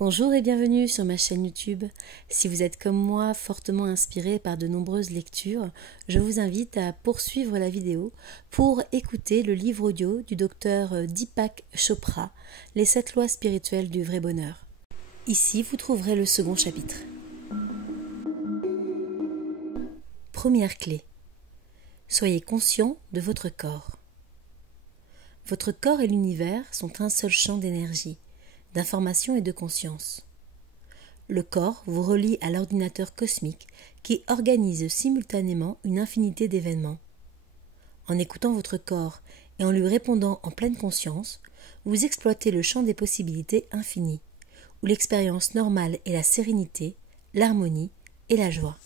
Bonjour et bienvenue sur ma chaîne YouTube. Si vous êtes comme moi fortement inspiré par de nombreuses lectures, je vous invite à poursuivre la vidéo pour écouter le livre audio du docteur Deepak Chopra, Les 7 lois spirituelles du vrai bonheur. Ici, vous trouverez le second chapitre. Première clé. Soyez conscient de votre corps. Votre corps et l'univers sont un seul champ d'énergie, d'information et de conscience. Le corps vous relie à l'ordinateur cosmique qui organise simultanément une infinité d'événements. En écoutant votre corps et en lui répondant en pleine conscience, vous exploitez le champ des possibilités infinies, où l'expérience normale est la sérénité, l'harmonie et la joie.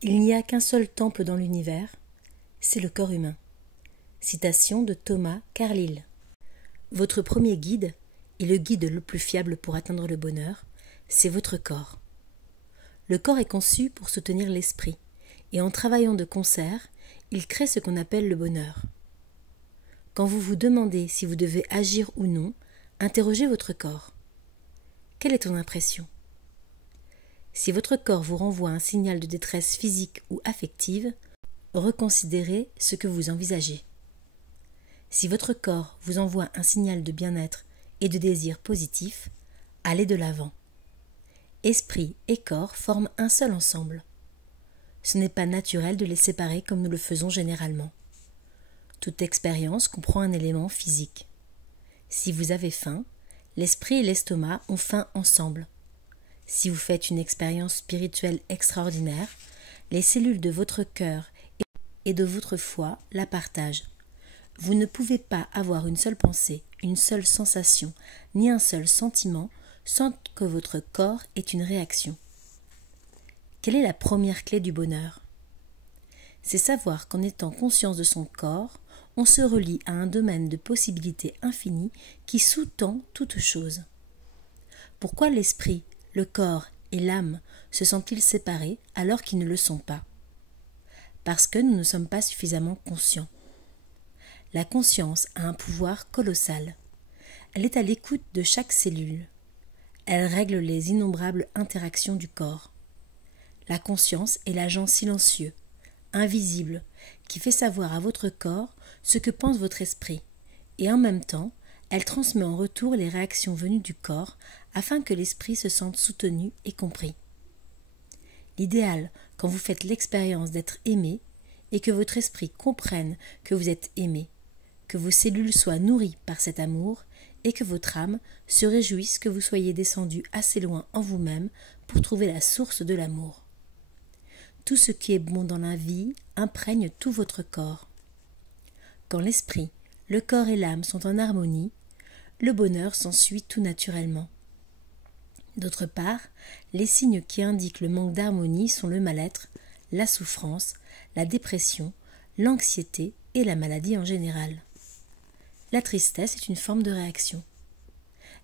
Il n'y a qu'un seul temple dans l'univers, c'est le corps humain. Citation de Thomas Carlyle. Votre premier guide, et le guide le plus fiable pour atteindre le bonheur, c'est votre corps. Le corps est conçu pour soutenir l'esprit, et en travaillant de concert, il crée ce qu'on appelle le bonheur. Quand vous vous demandez si vous devez agir ou non, interrogez votre corps. Quelle est ton impression? Si votre corps vous renvoie un signal de détresse physique ou affective, reconsidérez ce que vous envisagez. Si votre corps vous envoie un signal de bien-être et de désir positif, allez de l'avant. Esprit et corps forment un seul ensemble. Ce n'est pas naturel de les séparer comme nous le faisons généralement. Toute expérience comprend un élément physique. Si vous avez faim, l'esprit et l'estomac ont faim ensemble. Si vous faites une expérience spirituelle extraordinaire, les cellules de votre cœur et de votre foi la partagent. Vous ne pouvez pas avoir une seule pensée, une seule sensation, ni un seul sentiment sans que votre corps ait une réaction. Quelle est la première clé du bonheur? C'est savoir qu'en étant conscience de son corps, on se relie à un domaine de possibilités infinies qui sous-tend toute chose. Pourquoi l'esprit, le corps et l'âme se sentent-ils séparés alors qu'ils ne le sont pas? Parce que nous ne sommes pas suffisamment conscients. La conscience a un pouvoir colossal. Elle est à l'écoute de chaque cellule. Elle règle les innombrables interactions du corps. La conscience est l'agent silencieux, invisible, qui fait savoir à votre corps ce que pense votre esprit, et en même temps, elle transmet en retour les réactions venues du corps afin que l'esprit se sente soutenu et compris. L'idéal, quand vous faites l'expérience d'être aimé, est que votre esprit comprenne que vous êtes aimé, que vos cellules soient nourries par cet amour et que votre âme se réjouisse que vous soyez descendu assez loin en vous-même pour trouver la source de l'amour. Tout ce qui est bon dans la vie imprègne tout votre corps. Quand l'esprit, le corps et l'âme sont en harmonie, le bonheur s'ensuit tout naturellement. D'autre part, les signes qui indiquent le manque d'harmonie sont le mal-être, la souffrance, la dépression, l'anxiété et la maladie en général. La tristesse est une forme de réaction.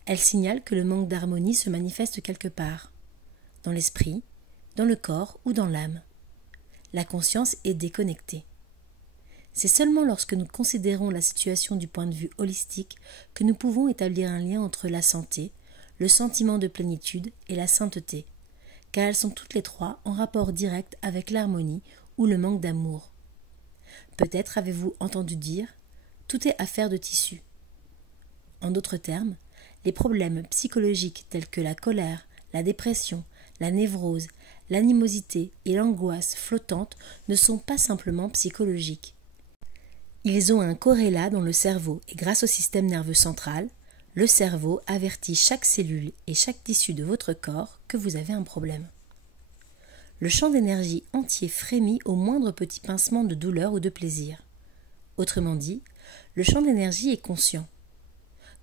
Elle signale que le manque d'harmonie se manifeste quelque part, dans l'esprit, dans le corps ou dans l'âme. La conscience est déconnectée. C'est seulement lorsque nous considérons la situation du point de vue holistique que nous pouvons établir un lien entre la santé, le sentiment de plénitude et la sainteté, car elles sont toutes les trois en rapport direct avec l'harmonie ou le manque d'amour. Peut-être avez-vous entendu dire « tout est affaire de tissu ». En d'autres termes, les problèmes psychologiques tels que la colère, la dépression, la névrose, l'animosité et l'angoisse flottante ne sont pas simplement psychologiques. Ils ont un corrélat dans le cerveau et grâce au système nerveux central, le cerveau avertit chaque cellule et chaque tissu de votre corps que vous avez un problème. Le champ d'énergie entier frémit au moindre petit pincement de douleur ou de plaisir. Autrement dit, le champ d'énergie est conscient.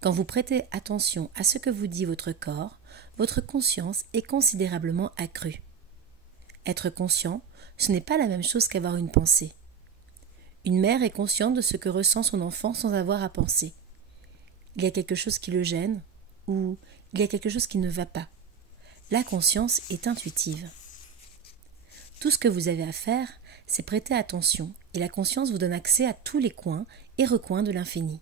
Quand vous prêtez attention à ce que vous dit votre corps, votre conscience est considérablement accrue. Être conscient, ce n'est pas la même chose qu'avoir une pensée. Une mère est consciente de ce que ressent son enfant sans avoir à penser. Il y a quelque chose qui le gêne ou il y a quelque chose qui ne va pas. La conscience est intuitive. Tout ce que vous avez à faire, c'est prêter attention et la conscience vous donne accès à tous les coins et recoins de l'infini.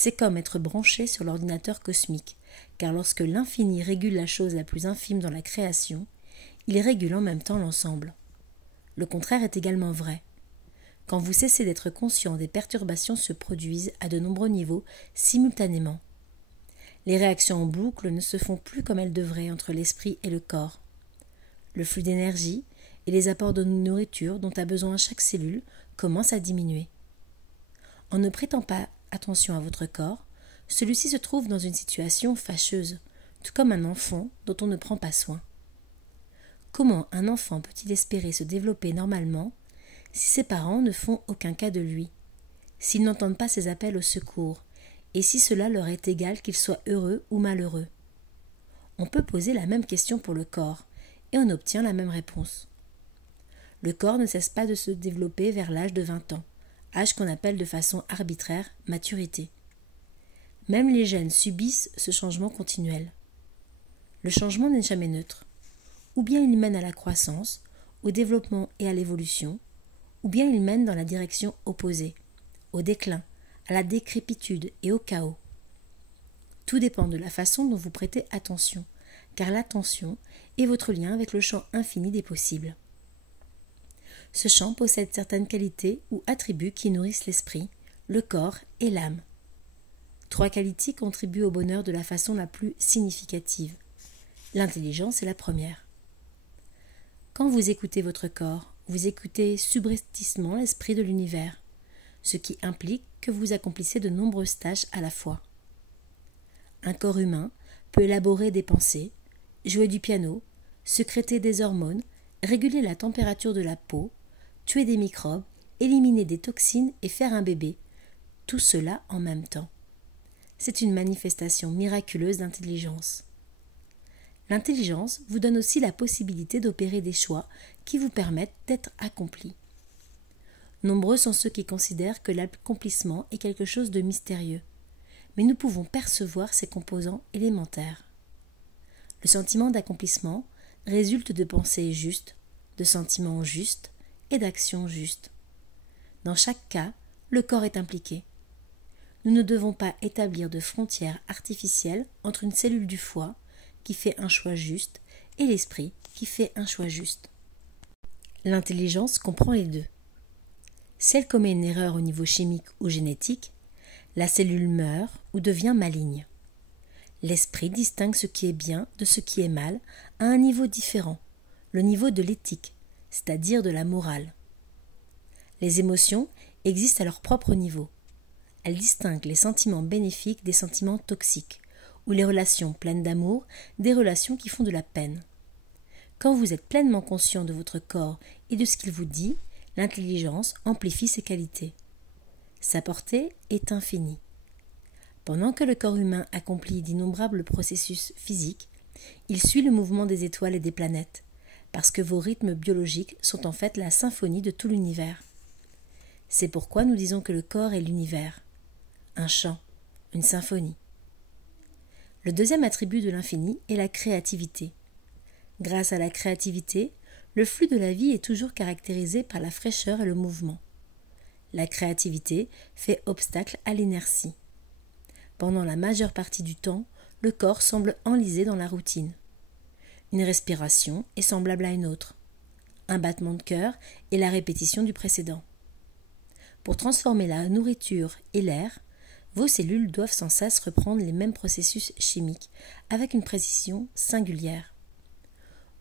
C'est comme être branché sur l'ordinateur cosmique, car lorsque l'infini régule la chose la plus infime dans la création, il régule en même temps l'ensemble. Le contraire est également vrai. Quand vous cessez d'être conscient, des perturbations se produisent à de nombreux niveaux simultanément. Les réactions en boucle ne se font plus comme elles devraient entre l'esprit et le corps. Le flux d'énergie et les apports de nourriture dont a besoin chaque cellule commencent à diminuer. En ne prêtant pas attention à votre corps, celui-ci se trouve dans une situation fâcheuse, tout comme un enfant dont on ne prend pas soin. Comment un enfant peut-il espérer se développer normalement si ses parents ne font aucun cas de lui, s'ils n'entendent pas ses appels au secours, et si cela leur est égal qu'il soit heureux ou malheureux? On peut poser la même question pour le corps, et on obtient la même réponse. Le corps ne cesse pas de se développer vers l'âge de 20 ans, âge qu'on appelle de façon arbitraire maturité. Même les gènes subissent ce changement continuel. Le changement n'est jamais neutre. Ou bien il mène à la croissance, au développement et à l'évolution, ou bien il mène dans la direction opposée, au déclin, à la décrépitude et au chaos. Tout dépend de la façon dont vous prêtez attention, car l'attention est votre lien avec le champ infini des possibles. Ce champ possède certaines qualités ou attributs qui nourrissent l'esprit, le corps et l'âme. 3 qualités contribuent au bonheur de la façon la plus significative. L'intelligence est la première. Quand vous écoutez votre corps, vous écoutez subrepticement l'esprit de l'univers, ce qui implique que vous accomplissez de nombreuses tâches à la fois. Un corps humain peut élaborer des pensées, jouer du piano, sécréter des hormones, réguler la température de la peau, tuer des microbes, éliminer des toxines et faire un bébé, tout cela en même temps. C'est une manifestation miraculeuse d'intelligence. L'intelligence vous donne aussi la possibilité d'opérer des choix qui vous permettent d'être accomplis. Nombreux sont ceux qui considèrent que l'accomplissement est quelque chose de mystérieux, mais nous pouvons percevoir ses composants élémentaires. Le sentiment d'accomplissement résulte de pensées justes, de sentiments justes et d'actions justes. Dans chaque cas, le corps est impliqué. Nous ne devons pas établir de frontières artificielles entre une cellule du foie qui fait un choix juste et l'esprit qui fait un choix juste. L'intelligence comprend les deux. Si elle commet une erreur au niveau chimique ou génétique, la cellule meurt ou devient maligne. L'esprit distingue ce qui est bien de ce qui est mal à un niveau différent, le niveau de l'éthique, c'est-à-dire de la morale. Les émotions existent à leur propre niveau. Elles distinguent les sentiments bénéfiques des sentiments toxiques, ou les relations pleines d'amour des relations qui font de la peine. Quand vous êtes pleinement conscient de votre corps et de ce qu'il vous dit, l'intelligence amplifie ses qualités. Sa portée est infinie. Pendant que le corps humain accomplit d'innombrables processus physiques, il suit le mouvement des étoiles et des planètes, parce que vos rythmes biologiques sont en fait la symphonie de tout l'univers. C'est pourquoi nous disons que le corps est l'univers, un chant, une symphonie. Le deuxième attribut de l'infini est la créativité. Grâce à la créativité, le flux de la vie est toujours caractérisé par la fraîcheur et le mouvement. La créativité fait obstacle à l'inertie. Pendant la majeure partie du temps, le corps semble enlisé dans la routine. Une respiration est semblable à une autre. Un battement de cœur est la répétition du précédent. Pour transformer la nourriture et l'air, vos cellules doivent sans cesse reprendre les mêmes processus chimiques, avec une précision singulière.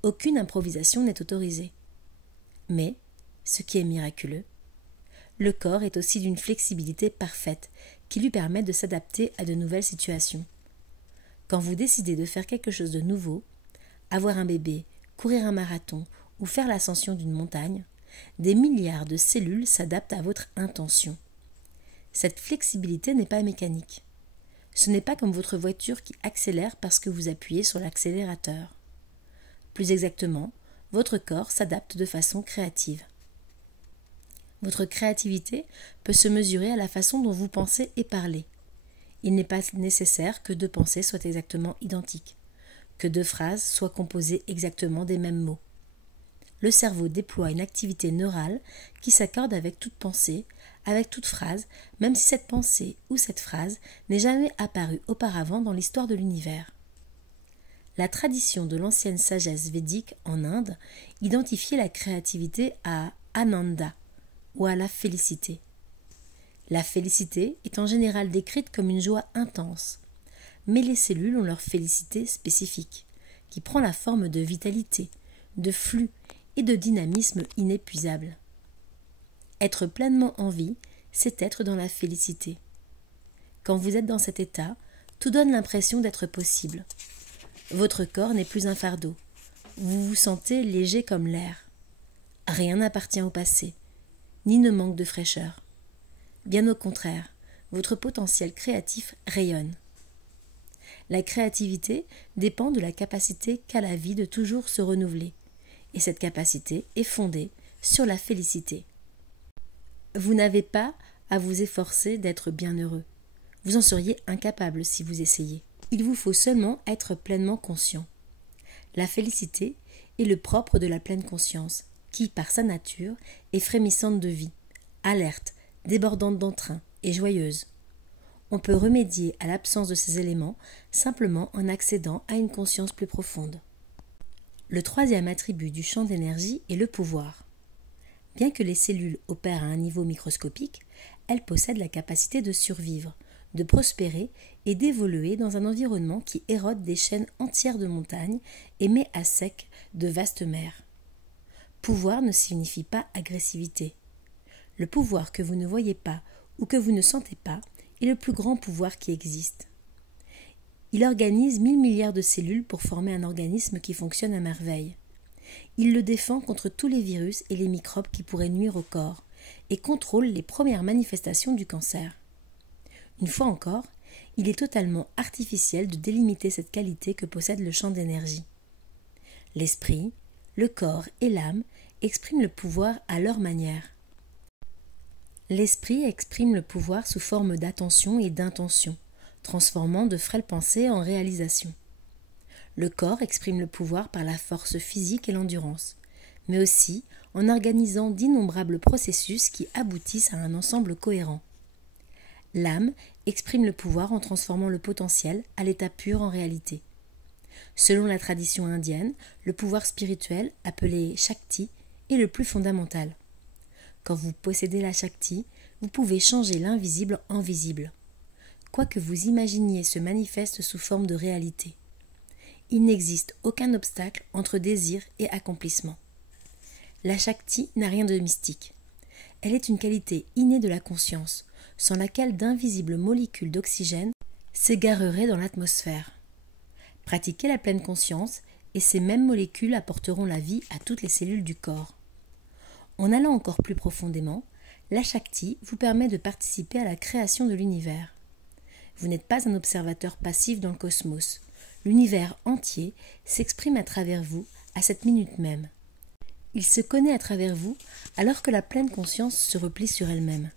Aucune improvisation n'est autorisée. Mais, ce qui est miraculeux, le corps est aussi d'une flexibilité parfaite qui lui permet de s'adapter à de nouvelles situations. Quand vous décidez de faire quelque chose de nouveau, avoir un bébé, courir un marathon ou faire l'ascension d'une montagne, des milliards de cellules s'adaptent à votre intention. Cette flexibilité n'est pas mécanique. Ce n'est pas comme votre voiture qui accélère parce que vous appuyez sur l'accélérateur. Plus exactement, votre corps s'adapte de façon créative. Votre créativité peut se mesurer à la façon dont vous pensez et parlez. Il n'est pas nécessaire que 2 pensées soient exactement identiques, que 2 phrases soient composées exactement des mêmes mots. le cerveau déploie une activité neurale qui s'accorde avec toute pensée, avec toute phrase, même si cette pensée ou cette phrase n'est jamais apparue auparavant dans l'histoire de l'univers. La tradition de l'ancienne sagesse védique en Inde identifiait la créativité à Ananda, ou à la félicité. La félicité est en général décrite comme une joie intense, mais les cellules ont leur félicité spécifique, qui prend la forme de vitalité, de flux et de dynamisme inépuisable. Être pleinement en vie, c'est être dans la félicité. Quand vous êtes dans cet état, tout donne l'impression d'être possible. Votre corps n'est plus un fardeau. Vous vous sentez léger comme l'air. Rien n'appartient au passé, ni ne manque de fraîcheur. Bien au contraire, votre potentiel créatif rayonne. La créativité dépend de la capacité qu'a la vie de toujours se renouveler, et cette capacité est fondée sur la félicité. Vous n'avez pas à vous efforcer d'être bien heureux. Vous en seriez incapable si vous essayez. Il vous faut seulement être pleinement conscient. La félicité est le propre de la pleine conscience, qui, par sa nature, est frémissante de vie, alerte, débordante d'entrain et joyeuse. On peut remédier à l'absence de ces éléments simplement en accédant à une conscience plus profonde. Le troisième attribut du champ d'énergie est le pouvoir. Bien que les cellules opèrent à un niveau microscopique, elles possèdent la capacité de survivre, de prospérer et d'évoluer dans un environnement qui érode des chaînes entières de montagnes et met à sec de vastes mers. Pouvoir ne signifie pas agressivité. Le pouvoir que vous ne voyez pas ou que vous ne sentez pas est le plus grand pouvoir qui existe. Il organise 1000 milliards de cellules pour former un organisme qui fonctionne à merveille. Il le défend contre tous les virus et les microbes qui pourraient nuire au corps et contrôle les premières manifestations du cancer. Une fois encore, il est totalement artificiel de délimiter cette qualité que possède le champ d'énergie. L'esprit, le corps et l'âme expriment le pouvoir à leur manière. L'esprit exprime le pouvoir sous forme d'attention et d'intention, transformant de frêles pensées en réalisation. Le corps exprime le pouvoir par la force physique et l'endurance, mais aussi en organisant d'innombrables processus qui aboutissent à un ensemble cohérent. L'âme exprime le pouvoir en transformant le potentiel à l'état pur en réalité. Selon la tradition indienne, le pouvoir spirituel, appelé Shakti, est le plus fondamental. Quand vous possédez la Shakti, vous pouvez changer l'invisible en visible. Quoi que vous imaginiez se manifeste sous forme de réalité. Il n'existe aucun obstacle entre désir et accomplissement. La Shakti n'a rien de mystique. Elle est une qualité innée de la conscience, sans laquelle d'invisibles molécules d'oxygène s'égareraient dans l'atmosphère. Pratiquez la pleine conscience et ces mêmes molécules apporteront la vie à toutes les cellules du corps. En allant encore plus profondément, la Shakti vous permet de participer à la création de l'univers. Vous n'êtes pas un observateur passif dans le cosmos. L'univers entier s'exprime à travers vous à cette minute même. Il se connaît à travers vous alors que la pleine conscience se replie sur elle-même.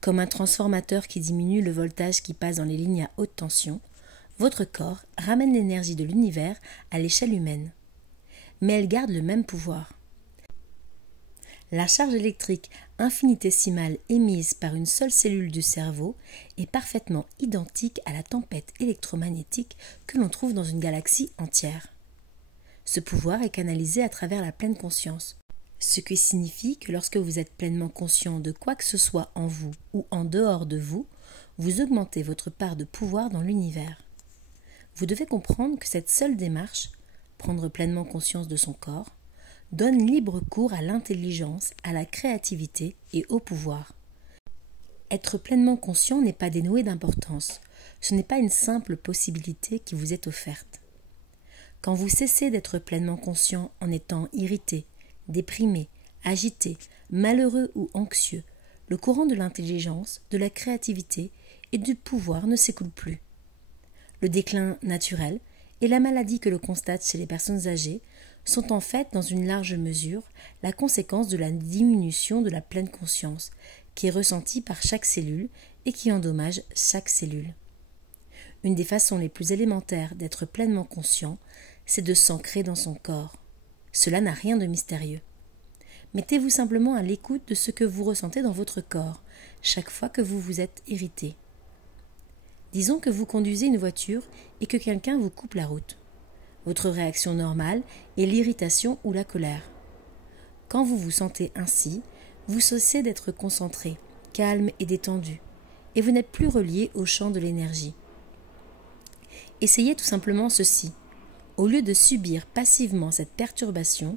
Comme un transformateur qui diminue le voltage qui passe dans les lignes à haute tension, votre corps ramène l'énergie de l'univers à l'échelle humaine. Mais elle garde le même pouvoir. La charge électrique infinitésimale émise par une seule cellule du cerveau est parfaitement identique à la tempête électromagnétique que l'on trouve dans une galaxie entière. Ce pouvoir est canalisé à travers la pleine conscience, ce qui signifie que lorsque vous êtes pleinement conscient de quoi que ce soit en vous ou en dehors de vous, vous augmentez votre part de pouvoir dans l'univers. Vous devez comprendre que cette seule démarche, prendre pleinement conscience de son corps, donne libre cours à l'intelligence, à la créativité et au pouvoir. Être pleinement conscient n'est pas dénué d'importance, ce n'est pas une simple possibilité qui vous est offerte. Quand vous cessez d'être pleinement conscient en étant irrité, déprimé, agité, malheureux ou anxieux, le courant de l'intelligence, de la créativité et du pouvoir ne s'écoule plus. Le déclin naturel et la maladie que l'on constate chez les personnes âgées sont en fait, dans une large mesure, la conséquence de la diminution de la pleine conscience, qui est ressentie par chaque cellule et qui endommage chaque cellule. Une des façons les plus élémentaires d'être pleinement conscient, c'est de s'ancrer dans son corps. Cela n'a rien de mystérieux. Mettez-vous simplement à l'écoute de ce que vous ressentez dans votre corps chaque fois que vous vous êtes irrité. Disons que vous conduisez une voiture et que quelqu'un vous coupe la route. Votre réaction normale est l'irritation ou la colère. Quand vous vous sentez ainsi, vous cessez d'être concentré, calme et détendu, et vous n'êtes plus relié au champ de l'énergie. Essayez tout simplement ceci. Au lieu de subir passivement cette perturbation,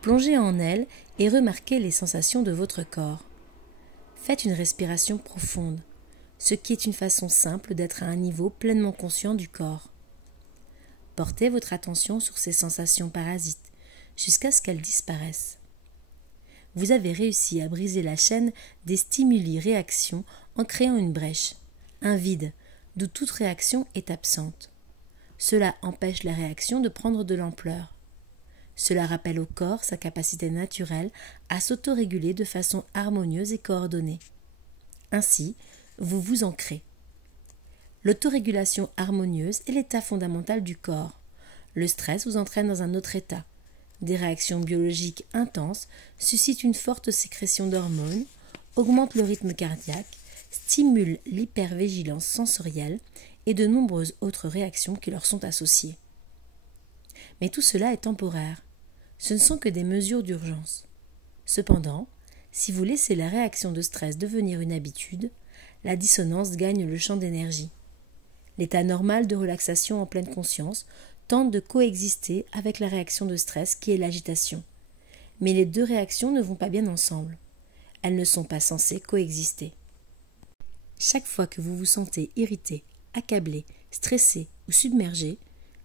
plongez en elle et remarquez les sensations de votre corps. Faites une respiration profonde, ce qui est une façon simple d'être à un niveau pleinement conscient du corps. Portez votre attention sur ces sensations parasites jusqu'à ce qu'elles disparaissent. Vous avez réussi à briser la chaîne des stimuli-réactions en créant une brèche, un vide, d'où toute réaction est absente. Cela empêche la réaction de prendre de l'ampleur. Cela rappelle au corps sa capacité naturelle à s'autoréguler de façon harmonieuse et coordonnée. Ainsi, vous vous ancrez. L'autorégulation harmonieuse est l'état fondamental du corps. Le stress vous entraîne dans un autre état. Des réactions biologiques intenses suscitent une forte sécrétion d'hormones, augmentent le rythme cardiaque, stimulent l'hypervigilance sensorielle et de nombreuses autres réactions qui leur sont associées. Mais tout cela est temporaire. Ce ne sont que des mesures d'urgence. Cependant, si vous laissez la réaction de stress devenir une habitude, la dissonance gagne le champ d'énergie. L'état normal de relaxation en pleine conscience tente de coexister avec la réaction de stress qui est l'agitation. Mais les deux réactions ne vont pas bien ensemble. Elles ne sont pas censées coexister. Chaque fois que vous vous sentez irrité, accablé, stressé ou submergé,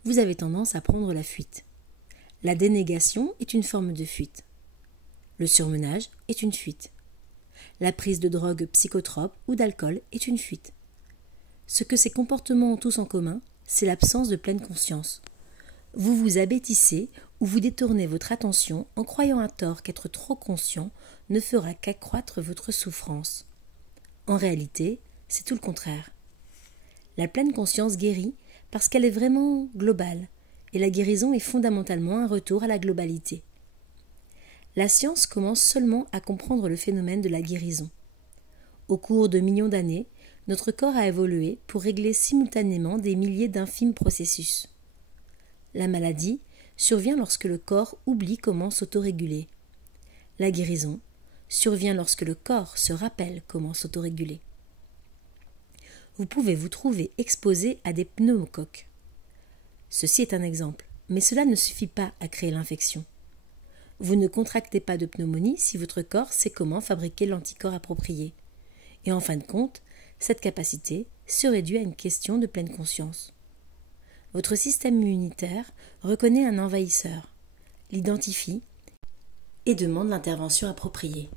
vous avez tendance à prendre la fuite. La dénégation est une forme de fuite. Le surmenage est une fuite. La prise de drogue psychotrope ou d'alcool est une fuite. Ce que ces comportements ont tous en commun, c'est l'absence de pleine conscience. Vous vous abêtissez ou vous détournez votre attention en croyant à tort qu'être trop conscient ne fera qu'accroître votre souffrance. En réalité, c'est tout le contraire. La pleine conscience guérit parce qu'elle est vraiment globale, et la guérison est fondamentalement un retour à la globalité. La science commence seulement à comprendre le phénomène de la guérison. Au cours de millions d'années, notre corps a évolué pour régler simultanément des milliers d'infimes processus. La maladie survient lorsque le corps oublie comment s'autoréguler. La guérison survient lorsque le corps se rappelle comment s'autoréguler. Vous pouvez vous trouver exposé à des pneumocoques. Ceci est un exemple, mais cela ne suffit pas à créer l'infection. Vous ne contractez pas de pneumonie si votre corps sait comment fabriquer l'anticorps approprié. Et en fin de compte, cette capacité serait due à une question de pleine conscience. Votre système immunitaire reconnaît un envahisseur, l'identifie et demande l'intervention appropriée.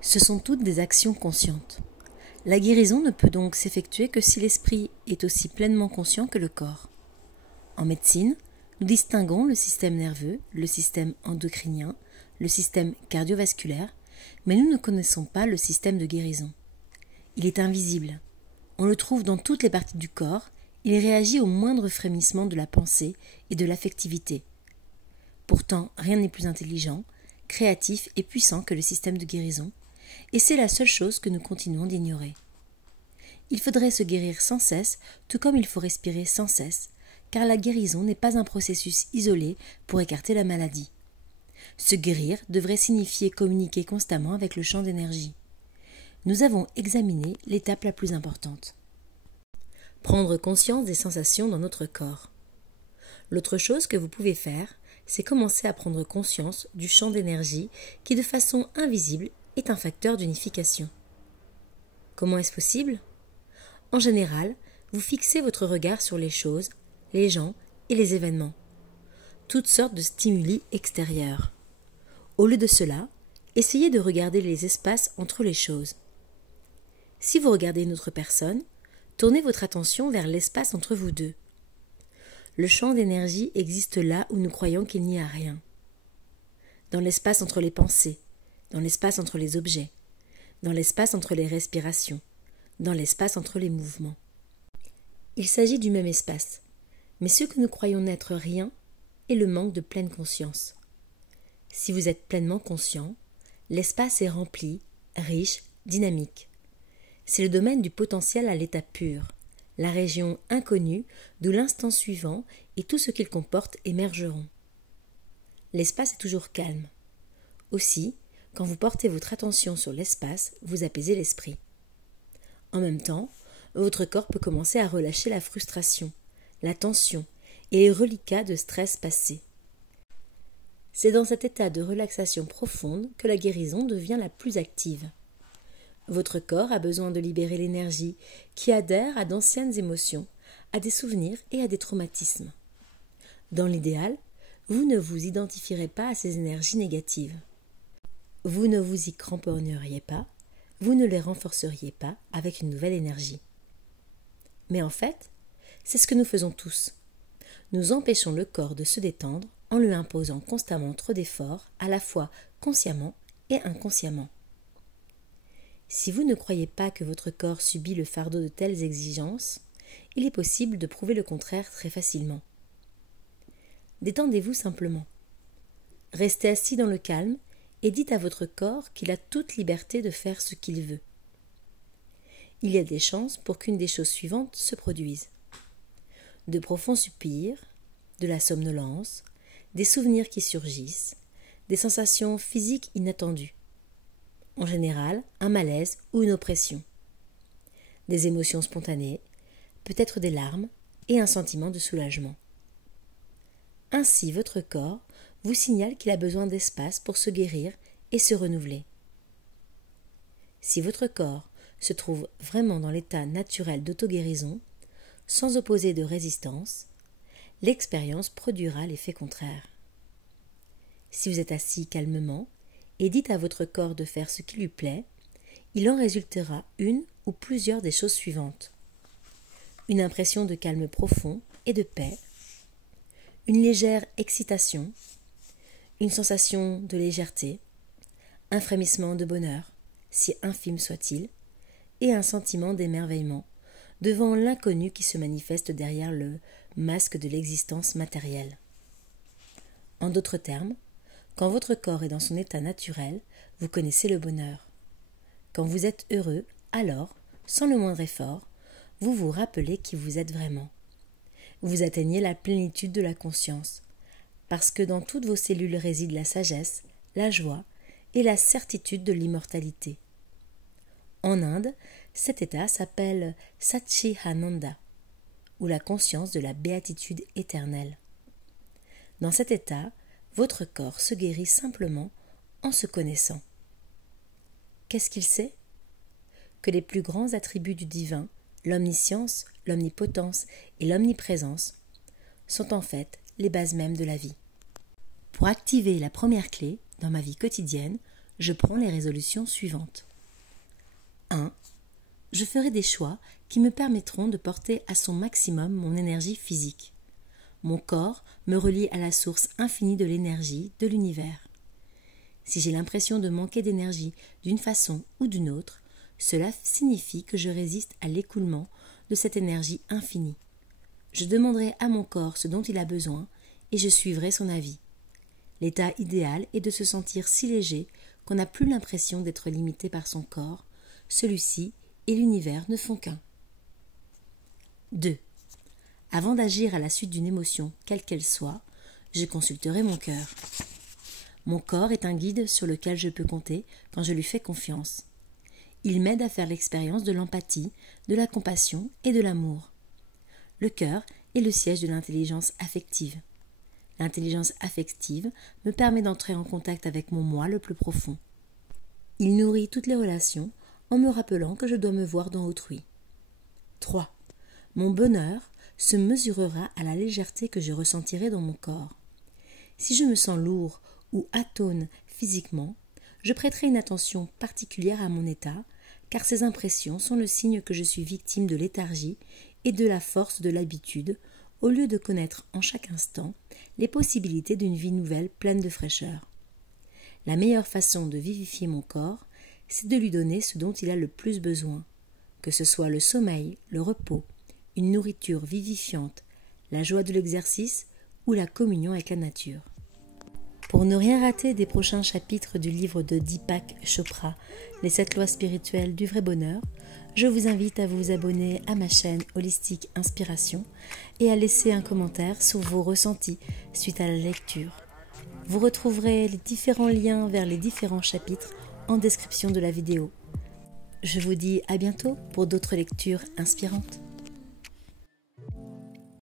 Ce sont toutes des actions conscientes. La guérison ne peut donc s'effectuer que si l'esprit est aussi pleinement conscient que le corps. En médecine, nous distinguons le système nerveux, le système endocrinien, le système cardiovasculaire, mais nous ne connaissons pas le système de guérison. Il est invisible. On le trouve dans toutes les parties du corps, il réagit au moindre frémissement de la pensée et de l'affectivité. Pourtant, rien n'est plus intelligent, créatif et puissant que le système de guérison, et c'est la seule chose que nous continuons d'ignorer. Il faudrait se guérir sans cesse, tout comme il faut respirer sans cesse, car la guérison n'est pas un processus isolé pour écarter la maladie. Se guérir devrait signifier communiquer constamment avec le champ d'énergie. Nous avons examiné l'étape la plus importante. Prendre conscience des sensations dans notre corps. L'autre chose que vous pouvez faire, c'est commencer à prendre conscience du champ d'énergie qui, de façon invisible, est un facteur d'unification. Comment est-ce possible ? En général, vous fixez votre regard sur les choses, les gens et les événements. Toutes sortes de stimuli extérieurs. Au lieu de cela, essayez de regarder les espaces entre les choses. Si vous regardez une autre personne, tournez votre attention vers l'espace entre vous deux. Le champ d'énergie existe là où nous croyons qu'il n'y a rien. Dans l'espace entre les pensées, dans l'espace entre les objets, dans l'espace entre les respirations, dans l'espace entre les mouvements. Il s'agit du même espace, mais ce que nous croyons n'être rien et le manque de pleine conscience. Si vous êtes pleinement conscient, l'espace est rempli, riche, dynamique. C'est le domaine du potentiel à l'état pur, la région inconnue d'où l'instant suivant et tout ce qu'il comporte émergeront. L'espace est toujours calme. Aussi, quand vous portez votre attention sur l'espace, vous apaisez l'esprit. En même temps, votre corps peut commencer à relâcher la frustration, la tension et les reliquats de stress passé. C'est dans cet état de relaxation profonde que la guérison devient la plus active. Votre corps a besoin de libérer l'énergie qui adhère à d'anciennes émotions, à des souvenirs et à des traumatismes. Dans l'idéal, vous ne vous identifierez pas à ces énergies négatives. Vous ne vous y cramponneriez pas, vous ne les renforceriez pas avec une nouvelle énergie. Mais en fait, c'est ce que nous faisons tous. Nous empêchons le corps de se détendre en lui imposant constamment trop d'efforts, à la fois consciemment et inconsciemment. Si vous ne croyez pas que votre corps subit le fardeau de telles exigences, il est possible de prouver le contraire très facilement. Détendez-vous simplement. Restez assis dans le calme et dites à votre corps qu'il a toute liberté de faire ce qu'il veut. Il y a des chances pour qu'une des choses suivantes se produise. De profonds soupirs, de la somnolence, des souvenirs qui surgissent, des sensations physiques inattendues. En général, un malaise ou une oppression. Des émotions spontanées, peut-être des larmes et un sentiment de soulagement. Ainsi, votre corps vous signale qu'il a besoin d'espace pour se guérir et se renouveler. Si votre corps se trouve vraiment dans l'état naturel d'auto-guérison, sans opposer de résistance, l'expérience produira l'effet contraire. Si vous êtes assis calmement et dites à votre corps de faire ce qui lui plaît, il en résultera une ou plusieurs des choses suivantes. Une impression de calme profond et de paix, une légère excitation, une sensation de légèreté, un frémissement de bonheur, si infime soit-il, et un sentiment d'émerveillement devant l'inconnu qui se manifeste derrière le masque de l'existence matérielle. En d'autres termes, quand votre corps est dans son état naturel, vous connaissez le bonheur. Quand vous êtes heureux, alors, sans le moindre effort, vous vous rappelez qui vous êtes vraiment. Vous atteignez la plénitude de la conscience, parce que dans toutes vos cellules réside la sagesse, la joie et la certitude de l'immortalité. En Inde, cet état s'appelle Satchitananda, ou la conscience de la béatitude éternelle. Dans cet état, votre corps se guérit simplement en se connaissant. Qu'est-ce qu'il sait? Que les plus grands attributs du divin, l'omniscience, l'omnipotence et l'omniprésence, sont en fait les bases mêmes de la vie. Pour activer la première clé dans ma vie quotidienne, je prends les résolutions suivantes. 1. Je ferai des choix qui me permettront de porter à son maximum mon énergie physique. Mon corps me relie à la source infinie de l'énergie de l'univers. Si j'ai l'impression de manquer d'énergie d'une façon ou d'une autre, cela signifie que je résiste à l'écoulement de cette énergie infinie. Je demanderai à mon corps ce dont il a besoin et je suivrai son avis. L'état idéal est de se sentir si léger qu'on n'a plus l'impression d'être limité par son corps. Celui-ci et l'univers ne font qu'un. 2. Avant d'agir à la suite d'une émotion, quelle qu'elle soit, je consulterai mon cœur. Mon corps est un guide sur lequel je peux compter quand je lui fais confiance. Il m'aide à faire l'expérience de l'empathie, de la compassion et de l'amour. Le cœur est le siège de l'intelligence affective. L'intelligence affective me permet d'entrer en contact avec mon moi le plus profond. Il nourrit toutes les relations en me rappelant que je dois me voir dans autrui. 3. Mon bonheur se mesurera à la légèreté que je ressentirai dans mon corps. Si je me sens lourd ou atone physiquement, je prêterai une attention particulière à mon état, car ces impressions sont le signe que je suis victime de léthargie et de la force de l'habitude, au lieu de connaître en chaque instant les possibilités d'une vie nouvelle pleine de fraîcheur. La meilleure façon de vivifier mon corps, c'est de lui donner ce dont il a le plus besoin, que ce soit le sommeil, le repos, une nourriture vivifiante, la joie de l'exercice ou la communion avec la nature. Pour ne rien rater des prochains chapitres du livre de Deepak Chopra, Les 7 lois spirituelles du vrai bonheur, je vous invite à vous abonner à ma chaîne Holistique Inspiration et à laisser un commentaire sur vos ressentis suite à la lecture. Vous retrouverez les différents liens vers les différents chapitres en description de la vidéo. Je vous dis à bientôt pour d'autres lectures inspirantes.